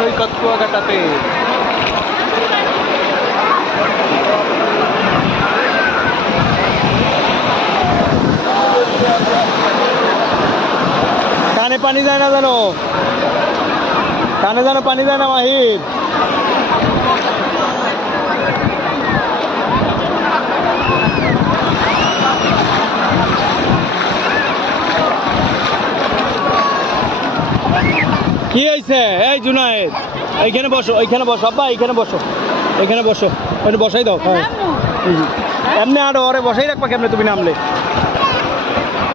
সৈকত কুয়াকাটাতে। কানে পানি যায় না জানো, কানে যেন পানি যায় না মাহির। কি হয়েছে? এই জুনায়েদ, এইখানে বসো, এইখানে বসো আব্বা, এইখানে বসো, এইখানে বসো, ওইটা বসাই দাও। হ্যাঁ এমনি আরো ওরে বসাই রাখবা কেমনে তুমি নামলে?